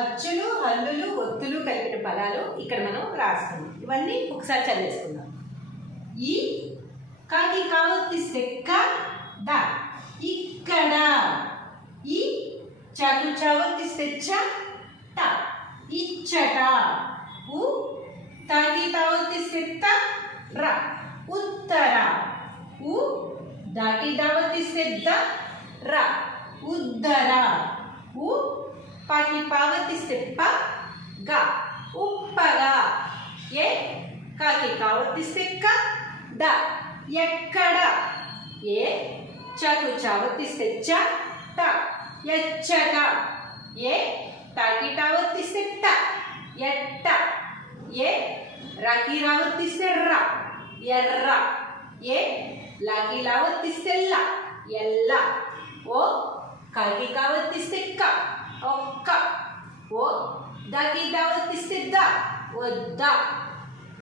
అచ్చులు హల్లులు ఒత్తులు కలిపిన పదాలు ఇక్కడ మనం రాసుకున్నాం. ఇవన్నీ ఒకసారి చదివేసుకుందాం. ఈ కాకి కావత్తిస్తే క ద ఇక్కడ. ఈ చాకు చావత్తిస్తే చ ట ఇచ్చట. ఉ తాకి తావత్తిస్తే త ర ఉత్తర. ఉ దాకి దావత్తిస్తే ద ర ఉద్దర. ఉ పాకి పావత్తిస్తే ప గ ఉప్పగా. ఏ కాకి కావత్తిస్తే క ద ఎక్కడ. ఏ చాకు చావత్తిస్తే చ ట ఎచ్చట. ఏ తాకి టావత్తిస్తే ట ఎట్ట. ఏ రాకి రావత్తిస్తే ర ఎర్ర. ఏ లాకి లావత్తిస్తే ల ఎల్ల. ఓ కాకి కావత్తిస్తే క ఒక్క. ఓ దాకి దావత్తిస్తే ద వద్ద.